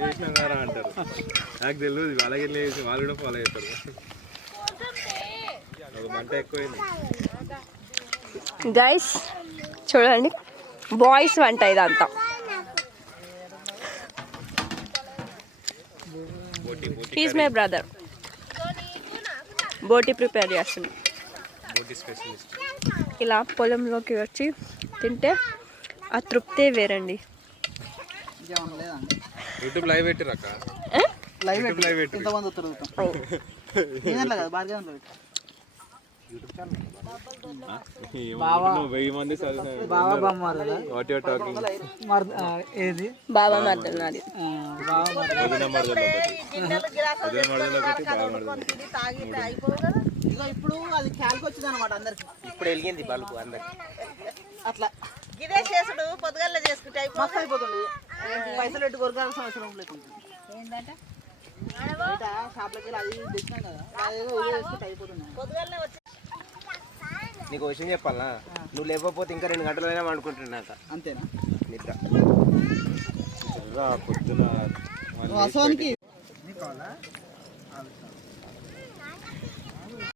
చేసినాం కదా అంటారు. నాకు తెలియదు వాళ్ళకి చేసి వాళ్ళు కూడా ఫాలో అవుతారు. ఒక మంట ఎక్కువైంది గైస్. చూడండి బాయ్స్ వంట ఇదంతా. He's my brother. బోటి ప్రిపేర్ చేస్తుంది. ఇలా పొలంలోకి వచ్చి తింటే ఆ తృప్తే వేరండి. యూట్యూబ్ లైవ్ పెట్టిరు అక్క. లైవ్ పెట్టి ఇంతమంది వస్తారు. బాబా 1000 మంది ఏది బాబా మాట్లాడినది. ఇప్పుడు అది క్యాల్కి వచ్చింది అనమాట అందరికి. ఇప్పుడు వెలిగింది బల్బు అందరికి. అట్లా ఇదే చేసుడు పొద్దుగల్ల చేసుకుంటే మస్తు అయిపోతుంది. పైసలు పెట్టి కొరకాల్సిన అవసరం లేకుండా ఏంటంటే షాప్లకి వెళ్ళి అది తెచ్చినాం కదా, అదేదో వేసుకుంటే అయిపోతుంది. పొద్దుగల్ల వచ్చి నీకు విషయం చెప్పాలా, నువ్వు లేకపోతే ఇంకా 2 గంటలైనా అనుకుంటున్నాక. అంతేనా? నిద్ర పొద్దున వాస్తవానికి